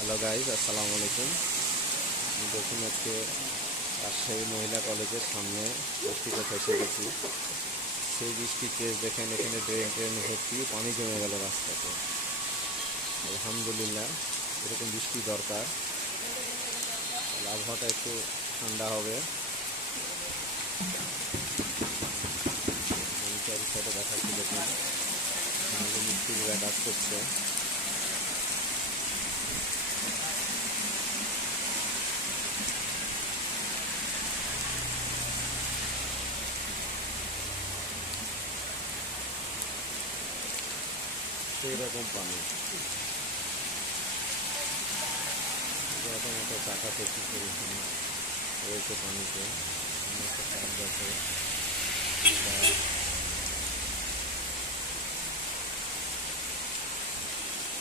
Hello guys, আসসালামু আলাইকুম। দেখুন, আজকে রাজশাহী মহিলা কলেজের সামনে বৃষ্টিতে ফেসে গেছি। সেই বৃষ্টির তেজ দেখেন, এখানে ড্রেন ভর্তি পানি জমে গেল রাস্তাতে। আলহামদুলিল্লাহ, এরকম বৃষ্টি দরকার, আবহাওয়াটা একটু ঠান্ডা হবে। চারি সাইডে দেখাচ্ছি, দেখুন মিস্ত্রিরা কাজ করছে। সেই রকম পানি মতো চাকা পেঁচি রয়েছে পানিতে। একটা কাজ আছে।